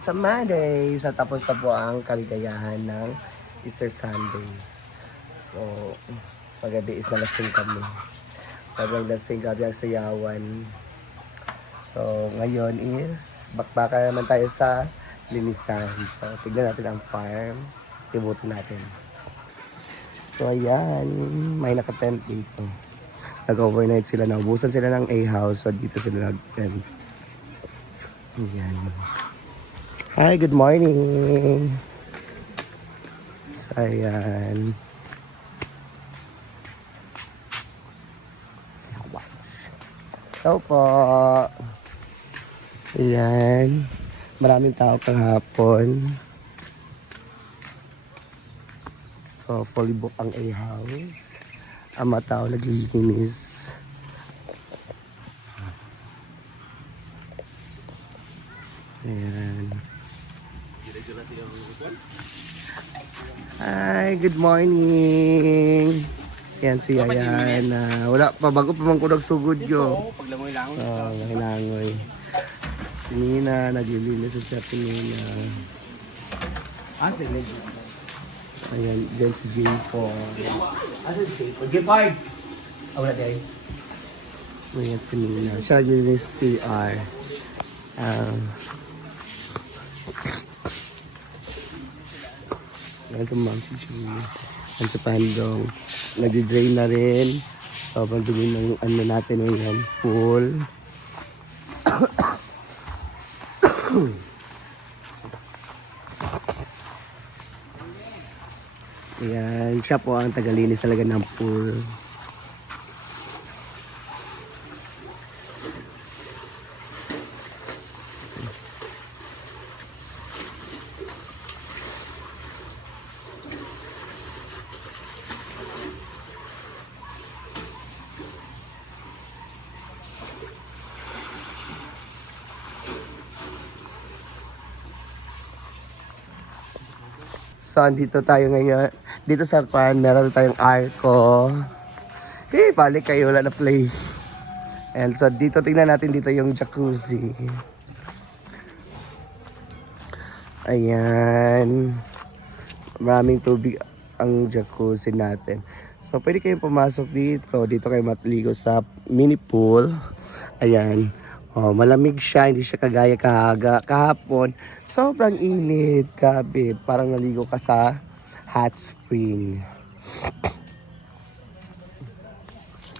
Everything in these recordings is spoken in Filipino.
It's a Monday. Sa tapos na po ang kaligayahan ng Easter Sunday. So, paggabi is nalasing kami. Paggang lasing kami ang sayawan. So, ngayon is bakbaka naman tayo sa linisan. So, tignan natin ang farm. Ibutin natin. So, ayan. May nakatent dito. Nag-overnight sila. Naubusan sila ng A-house. So, dito sila nag-tent. Ayan. Hi, good morning. So, ayan. Hello po. Ayan. Maraming tao kahapon. So, fully book ang A-house. Ang mga tao naglilinis. Ayan. Hi, good morning. Yan si Ayan. Wala pa, bago pa man ko nagsugod yun. Paglangoy lang. Hinangoy. Si Nina, naglilinis sa si Nina. Sige. Ayan, dyan si J4. Asa si J4? J5! Wala tayo. Ayan si Nina. Siya naglilinis si CR. Ayan ito ma'am si Jimmy. Ayan si Pandong. Nag-drain na rin. So, pagdugin ng ano natin ngayon. Pool. Ayan. Siya po ang tagalinis talaga ng pool. So, andito tayo ngayon. Dito sa pan, meron tayong arko. Balik kayo, wala na play. And so, dito tingnan natin dito yung jacuzzi. Ayan. Maraming tubig ang jacuzzi natin. So, pwede kayong pumasok dito. Dito kayo matligo sa mini pool. Ayan. Oh, malamig siya, hindi siya kagaya kahapon. Sobrang init, gabi. Parang naligo ka sa hot spring.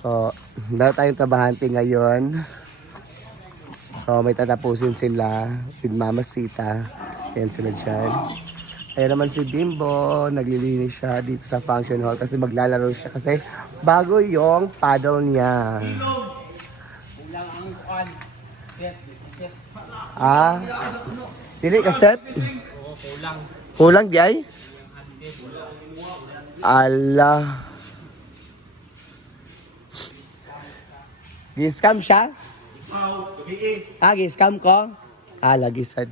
So, dala tayong tabahante ngayon. So, may tatapusin sila with Mama Sita. Ayan sila dyan. Ayan naman si Bimbo, naglilinis siya dito sa function hall kasi maglalaro siya kasi bago yung paddle niya. Dili ka set? Oo, kulang. Kulang di ay? Ala. Gi-scam siya? Gi-scam ko? Lagi sad.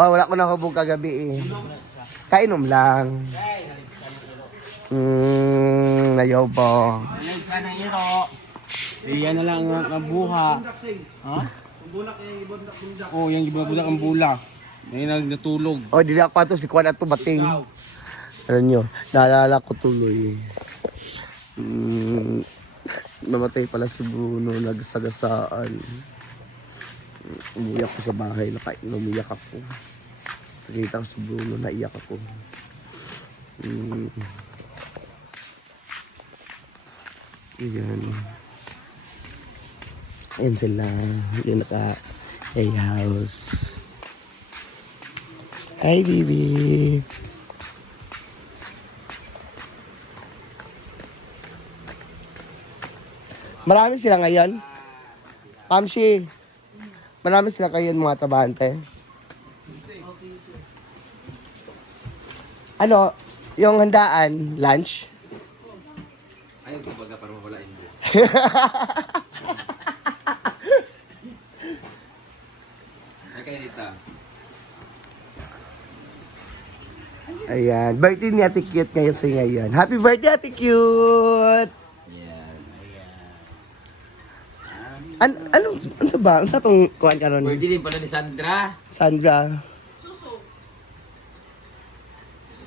Oh, wala ko na hubog kagabi eh. Kainom lang. Ayaw po. Ka na iro. Iyan na lang ang buha. Ha? Oh, yung ibabulak ang bula. May natulog. Oh, dili ako ato si Kwan ato bating. Alam nyo, naalala ko tuloy. Namatay pala si Bruno, nagsagasaan. Umuyak ko sa bahay, umiyak ako. Nakita ko si Bruno, naiyak ako. Ayan. Ayan sila. Yung naka-A-house. Hi, baby. Marami sila ngayon. Pamshi. Marami sila ngayon mga tabante. Ano, yung handaan, lunch? Ayaw ko baga para mawalain mo. Ay kayo dito. Ayan, birthday ni Ate Cute ngayon sa ngayon. Happy birthday, Ate Cute! Ano sa ba? Ano sa itong kuhaan ka ron? Pwede din pala ni Sandra. Sandra.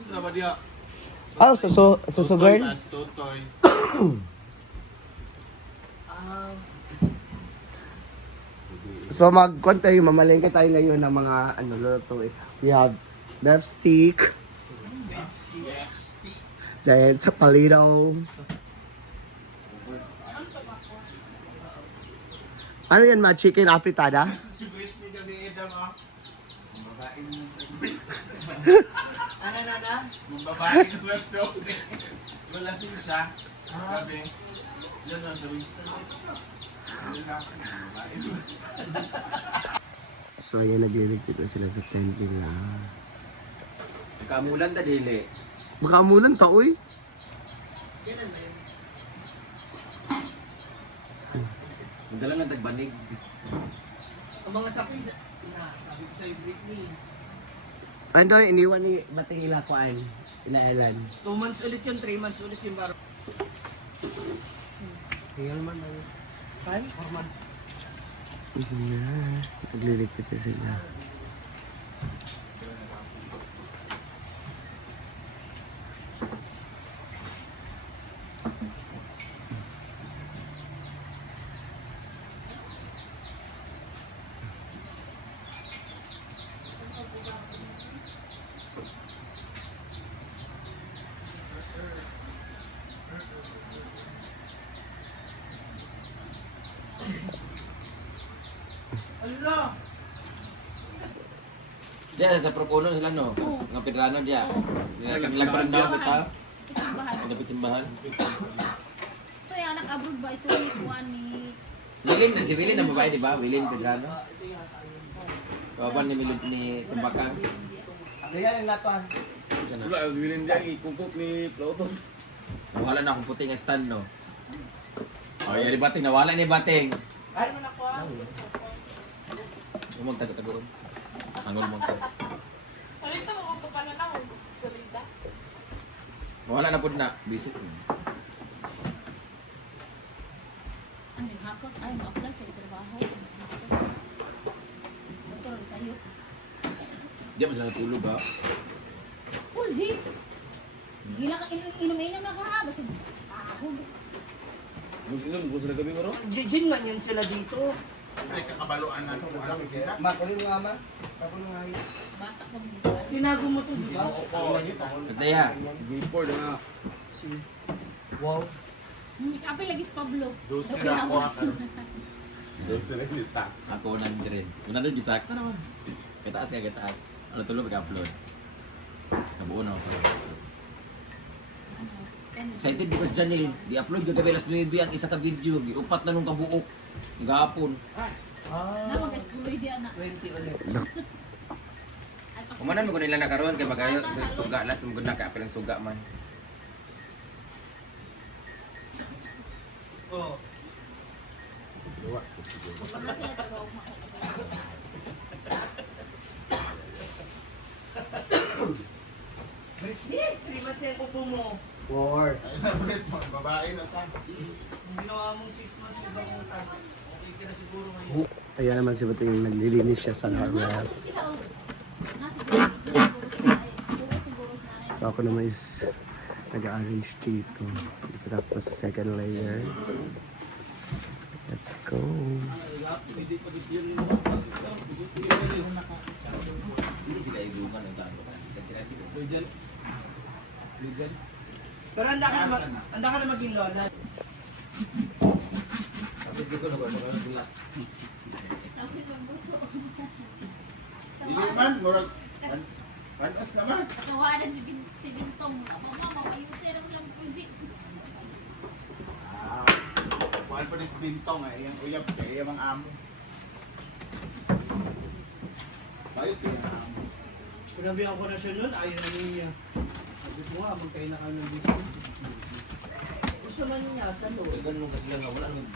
Ano ba dia? Ah, suso girl? Totoy. So mag-kuhaan tayo, mamalengke tayo ngayon ng mga ano, lulutuin. We have beef stick. Then sa palito. Ano yan, ma? Chicken afritada? Babae na web daw. Wala siya. Sabi. Yan ang sabi. So ayan, nagliligpit na sila sa tent nila. Kamulan ta dili. Baka mulan ta, uy. Ang dalang ng tagbanig. Ang mga sabi ko sa'yo, Britney. Ano daw, iniwan ni Bating ila kuan? Ila Ellen. 2 months ulit yun, 3 months ulit yung baro. Tingnan man daw. 4 months. Nagliligpit na sila. Diya sa prokuno sila no. Nga pedrano diya. Nagkaglag daw kita. Simbahan. Dapat simbahan. Ito yung anak abroad ba? Isa ni Juan ni... Wilin na si Wilin ang babae di ba? Wilin Pedrano. Kawan ni Milud ni Tumbakang. Ayan yung latuan. Wala, wilin diya ikukuk ni Ploton. Nawala na akong puting stand no. Oh, yari bating nawala ni bating. Ay, mo na ko. Umag taga-taguron. Angol mo ko. Alito mo kung paano na mo. Salita. Wala na pud na. Visit. Ang naghakot. Ay, ma-apply sa trabaho. Motor sa'yo. Di man sila natulog ha. Cool, G. Gila ka, inom-inom na ka ha. Basta ahog. Inom ko sila gabi maro. Jin man yan sila dito. Ay, kakabaluan na ito. Makulin mo ama. Makulin mo nga. Bata ko mo. Tinago mo to, di ba? Basta ya. G4 na. Wow. Kapay lagi si Pablo. Dosi Okay, na ako, amas. Doon sila yung isa. Ako na rin. Una doon gisak. Kitaas ka, kitaas. Ano tulog mag-upload. Nabuo na ako. Excited because dyan eh. Di-upload gagabi alas 9 ang isa ka video. Giupat na nung kabuok. Gapon. Naman guys, tuloy di anak. 20 ulit. Kumanan mo ko nila nakaroon kay magayo sa suga. Last mo na kaya pilang suga man. Oo. Britney, 3 months na yung upo mo. 4. Ay, nabulit mo. Babae na ta. Kung ginawa mong 6 months, iba mo ta. Okay ka na siguro ngayon. Ayan naman si Bating, naglilinis siya sa harap. Sila o. Nasa siguro sa So ako naman is nag-arrange dito. Dito tapos sa second layer. Let's go. Hindi sila ibukan ng tao. Pero handa ka na maging lola. Tapos di ko na ba sila. Hindi man, murag. Manas naman. Tawanan si Bintong. Mama, ayusin ang lang po si... Mahal pa rin si Bintong eh. Yung uyab kaya yung mga amo. Bayot kaya yung amo. Pinabihan ko na siya nun, ayaw na niya. Sabi ko nga, magkain na kami ng biscuit. Gusto na niya sa loob. Ganun kasi lang wala nang.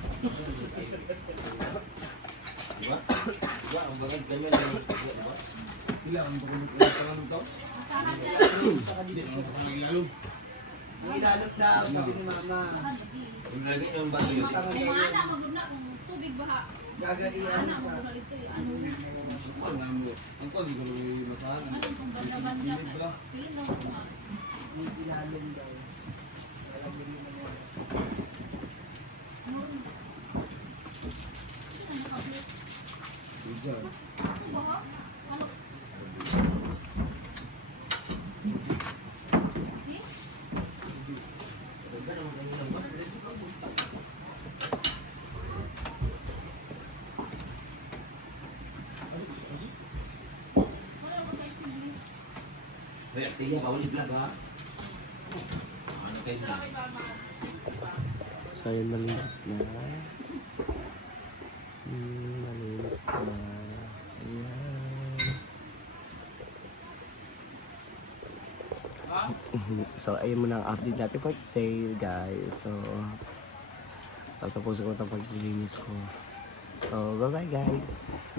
Diba? Diba? Ang bagay kanya na. Diba? Ilang ang dokumento ng pangalan daw? Masahan ka lang. Hindi mo sa ilalo. Ang ilalot daw, sabi ni mama. Yung lagi yung bato yun. Kumana, magod na kung tubig baha. Gagaian Ana, sa... magod dito yung ano. Ang ko, hindi ko lang masahan. Ano kung banda-banda ka. Piling lang ko nga. May ilalim daw. Hoy, Artiya, bawal i-vlog ha. Ano kayo na? So, ayun, malinis na. Malinis na. Ayan. So, ayun muna ang update natin for today, guys. So, tatapusin ko itong paglilinis ko. So, bye-bye, guys.